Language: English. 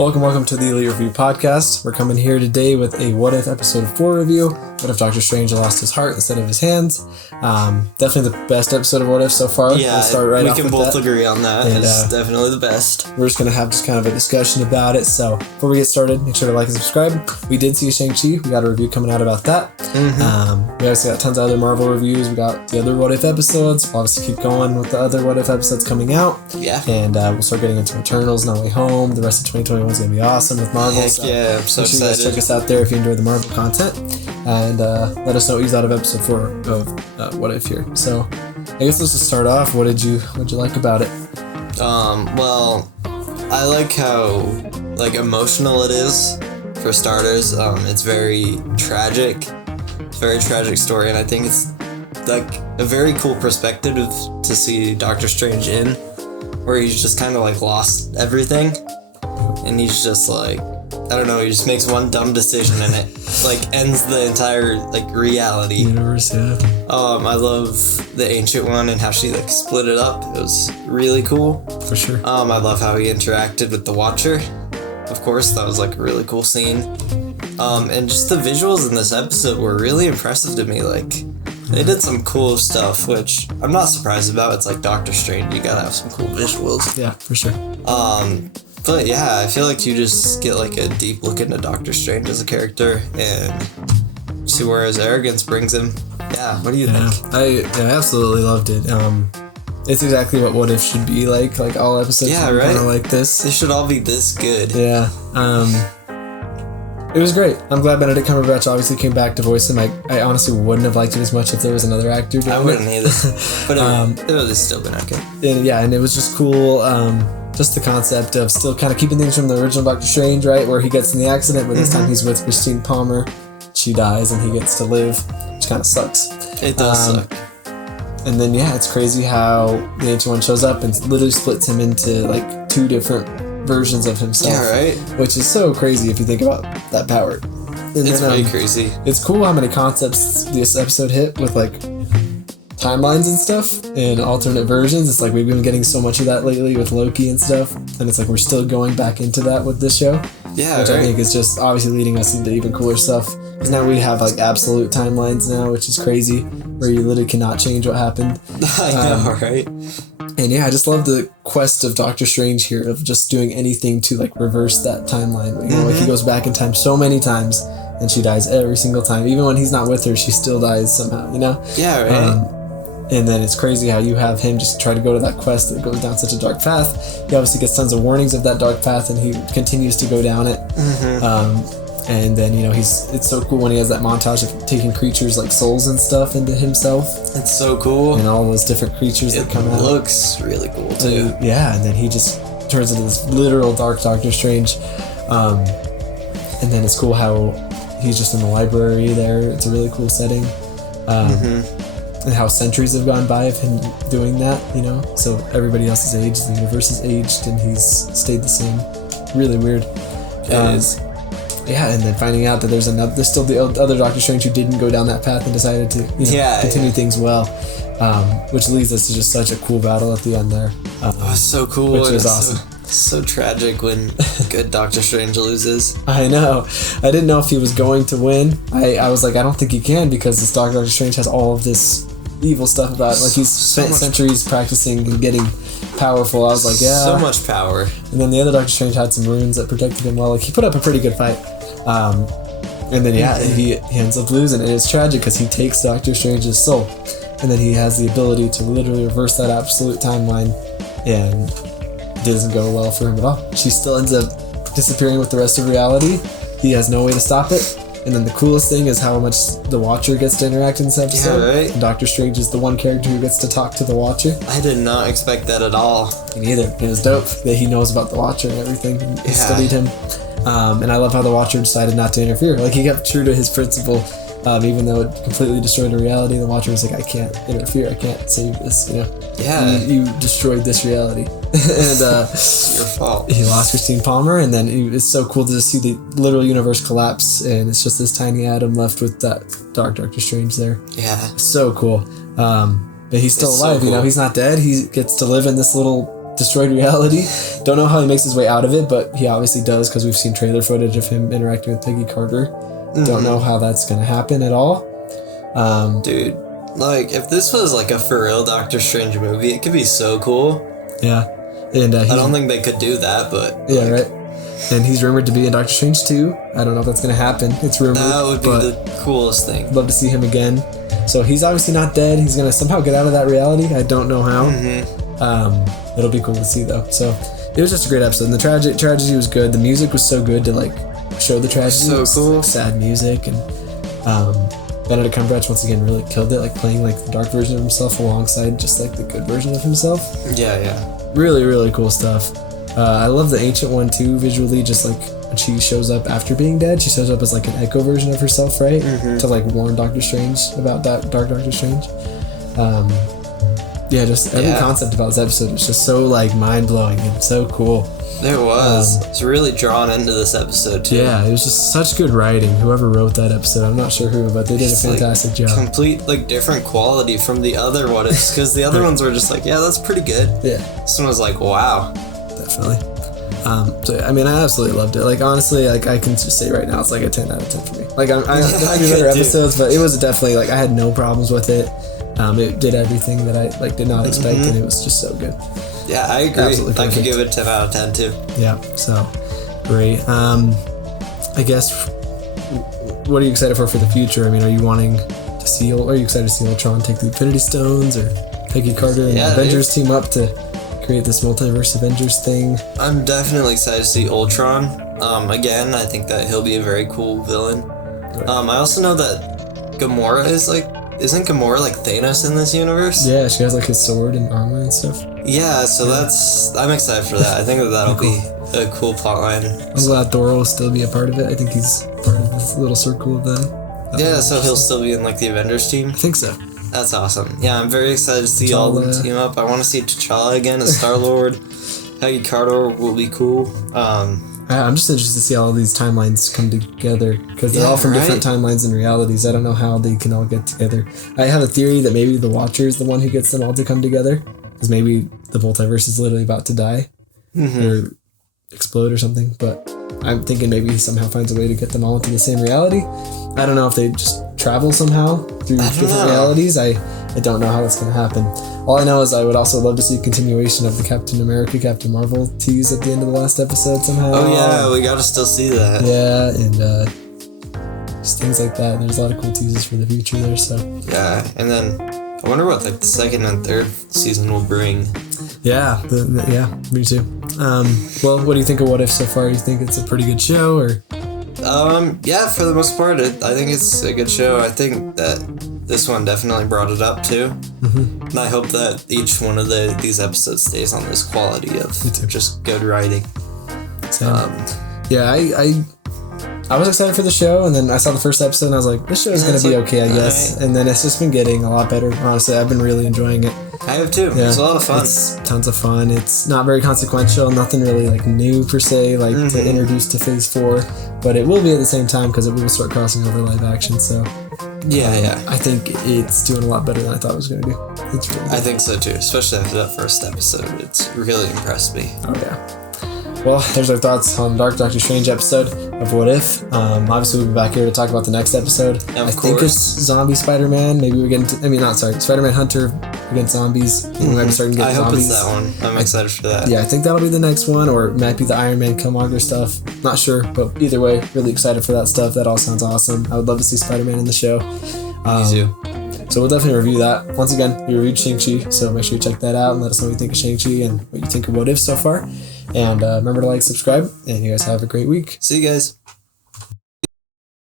Welcome to the ELEET Review Podcast. We're coming here today with a What If Episode 4 review. What if Doctor Strange lost his heart instead of his hands? Definitely the best episode of What If so far. Yeah, we'll start right we off can with both that. agree on that. And, it's definitely the best. We're just going to have just kind of a discussion about it. So before we get started, make sure to like and subscribe. We did see Shang-Chi. We got a review coming out about that. We also got tons of other Marvel reviews. We got the other What If episodes. We'll obviously keep going with the other What If episodes coming out. Yeah. And we'll start getting into Eternals, No Way Home. The rest of 2021 is going to be awesome with Marvel. Heck yeah, I'm so make sure you guys excited. check us out there if you enjoy the Marvel content. And let us know what you thought of episode 4 of What If here. So I guess let's just start off. What'd you like about it? Well, I like how emotional it is. For starters, it's very tragic. It's a very tragic story, and I think it's like a very cool perspective to see Doctor Strange in, where he's just kind of like lost everything, and he's just like, I don't know, he just makes one dumb decision and it like ends the entire like reality. Universe, yeah. I love the Ancient One and how she like split it up. It was really cool. For sure. I love how he interacted with the Watcher. Of course, that was like a really cool scene. And just the visuals in this episode were really impressive to me. Like, they did some cool stuff, which I'm not surprised about. It's like Doctor Strange, you gotta have some cool visuals. Yeah, for sure. But yeah, I feel like you just get like a deep look into Doctor Strange as a character and see where his arrogance brings him. Yeah, what do you think? I absolutely loved it. It's exactly what If should be like all episodes Yeah, should be right? kind of like this. They should all be this good. Yeah. It was great. I'm glad Benedict Cumberbatch obviously came back to voice him. I honestly wouldn't have liked it as much if there was another actor doing it. I wouldn't either. But it would have still been okay. And it was just cool. Just the concept of still kind of keeping things from the original Doctor Strange, right? Where he gets in the accident, but this time he's with Christine Palmer. She dies and he gets to live, which kind of sucks. It does suck. And then, it's crazy how the Ancient One shows up and literally splits him into like two different versions of himself. Yeah, right? Which is so crazy if you think about that power. And It's then, pretty crazy. It's cool how many concepts this episode hit with like timelines and stuff and alternate versions. It's like we've been getting so much of that lately with Loki and stuff. And it's like we're still going back into that with this show. Yeah, which right? I think is just obviously leading us into even cooler stuff. Because now we have like absolute timelines now, which is crazy, where you literally cannot change what happened. I know, right? And I just love the quest of Doctor Strange here of just doing anything to like reverse that timeline. You know, like he goes back in time so many times and she dies every single time. Even when he's not with her, she still dies somehow, you know? Yeah, right. And then it's crazy how you have him just try to go to that quest that goes down such a dark path. He obviously gets tons of warnings of that dark path and he continues to go down it. And then, it's so cool when he has that montage of taking creatures like souls and stuff into himself. It's so cool. And all those different creatures that come out. It looks really cool too. And then he just turns into this literal dark Doctor Strange. And then it's cool how he's just in the library there. It's a really cool setting. And how centuries have gone by of him doing that, So everybody else is aged, the universe is aged, and he's stayed the same. Really weird. It is. Yeah, and then finding out that there's still the other Doctor Strange who didn't go down that path and decided to continue things well, which leads us to just such a cool battle at the end there. It's so cool. Which is awesome. So tragic when good Doctor Strange loses. I know. I didn't know if he was going to win. I was like, I don't think he can because this Doctor Strange has all of this evil stuff about it. Like he's spent centuries practicing and getting powerful. I was like, yeah. So much power. And then the other Doctor Strange had some runes that protected him well. Like he put up a pretty good fight. And then he ends up losing, and it's tragic because he takes Doctor Strange's soul, and then he has the ability to literally reverse that absolute timeline, and it doesn't go well for him at all. She still ends up disappearing with the rest of reality. He has no way to stop it. And then the coolest thing is how much the Watcher gets to interact in this episode. Yeah, right? And Doctor Strange is the one character who gets to talk to the Watcher. I did not expect that at all. Me neither. It was dope that he knows about the Watcher and everything. He studied him. And I love how the Watcher decided not to interfere. Like he kept true to his principle, even though it completely destroyed the reality. The Watcher was like, I can't interfere. I can't save this, Yeah. You destroyed this reality. And It's your fault. he lost Christine Palmer, and then it's so cool to just see the literal universe collapse, and it's just this tiny atom left with that dark Doctor Strange there. Yeah. So cool. But he's still It's so alive, cool. he's not dead. He gets to live in this little destroyed reality. Don't know how he makes his way out of it, but he obviously does because we've seen trailer footage of him interacting with Peggy Carter. Don't know how that's going to happen at all. Dude, like, if this was like a for real Doctor Strange movie, it could be so cool. Yeah. And I don't think they could do that, but... Yeah, right. And he's rumored to be in Doctor Strange 2. I don't know if that's going to happen. It's rumored. That would be the coolest thing. I'd love to see him again. So he's obviously not dead. He's going to somehow get out of that reality. I don't know how. It'll be cool to see, though. So it was just a great episode. And the tragedy was good. The music was so good to, like, show the tragedy. So cool. Sad music. And Benedict Cumberbatch, once again, really killed it, like, playing, like, the dark version of himself alongside just, like, the good version of himself. Yeah. Really, really cool stuff. I love the Ancient One, too, visually, just, like, when she shows up after being dead. She shows up as, like, an echo version of herself, right? To, like, warn Doctor Strange about that Dark Doctor Strange. Just every concept about this episode is just so, like, mind-blowing and so cool. It was. It's really drawn into this episode, too. Yeah, it was just such good writing. Whoever wrote that episode, I'm not sure who, but they did a fantastic job. Complete, like, different quality from the other ones, because the other ones were just like, yeah, that's pretty good. Yeah. This one was like, wow. Definitely. So, I mean, I absolutely loved it. Like, honestly, like, I can just say right now, it's like a 10 out of 10 for me. Like, I do other episodes, but it was definitely, like, I had no problems with it. It did everything that I, like, did not expect, and it was just so good. Yeah, I agree. Absolutely perfect. I could give it 10 out of 10, too. Yeah, so, great. I guess, what are you excited for the future? I mean, are you excited to see Ultron take the Infinity Stones, or Peggy Carter and the Avengers team up to create this multiverse Avengers thing? I'm definitely excited to see Ultron. Again, I think that he'll be a very cool villain. Right. I also know that Gamora isn't Gamora like Thanos in this universe? Yeah, she has like his sword and armor and stuff. Yeah, so I'm excited for that. I think that'll be a cool plotline. I'm glad Thor will still be a part of it. I think he's part of this little circle of them. So he'll still be in like the Avengers team? I think so. That's awesome. Yeah, I'm very excited to see all of them team up. I want to see T'Challa again as Star-Lord. Peggy Carter will be cool. I'm just interested to see how all these timelines come together, because they're all from different timelines and realities. I don't know how they can all get together. I have a theory that maybe the Watcher is the one who gets them all to come together, because maybe the multiverse is literally about to die or explode or something, but I'm thinking maybe he somehow finds a way to get them all into the same reality. I don't know if they just travel somehow through different realities. I don't know how that's going to happen. All I know is I would also love to see a continuation of the Captain America, Captain Marvel tease at the end of the last episode somehow. Oh yeah, we got to still see that. Yeah, and just things like that. There's a lot of cool teases for the future there. So yeah, and then I wonder what like the second and third season will bring. Yeah, me too. Well, what do you think of What If so far? You think it's a pretty good show, or? Yeah, for the most part, I think it's a good show. I think that this one definitely brought it up too. And I hope that each one of these episodes stays on this quality of just good writing. I was excited for the show, and then I saw the first episode and I was like, this show is going to be okay, I guess. Right. And then it's just been getting a lot better. Honestly, I've been really enjoying it. I have too. Yeah, it's a lot of fun. It's tons of fun. It's not very consequential, nothing really like new per se, like to introduce to Phase 4, but it will be at the same time because it will start crossing over live action. So yeah, I think it's doing a lot better than I thought it was going to do. It's really good. I think so too, especially after that first episode. It's really impressed me. Oh yeah. Well, there's our thoughts on Dark Doctor Strange episode of What If. Obviously, we'll be back here to talk about the next episode. I think it's Zombie Spider-Man. Maybe we're getting Spider-Man Hunter against zombies. We might be starting to get zombies. I hope it's that one. I'm excited for that. Yeah, I think that'll be the next one, or it might be the Iron Man Killmonger stuff. Not sure, but either way, really excited for that stuff. That all sounds awesome. I would love to see Spider-Man in the show. Me too. So we'll definitely review that. Once again, we reviewed Shang-Chi, so make sure you check that out and let us know what you think of Shang-Chi and what you think of What If so far. And remember to like, subscribe, and you guys have a great week. See you guys.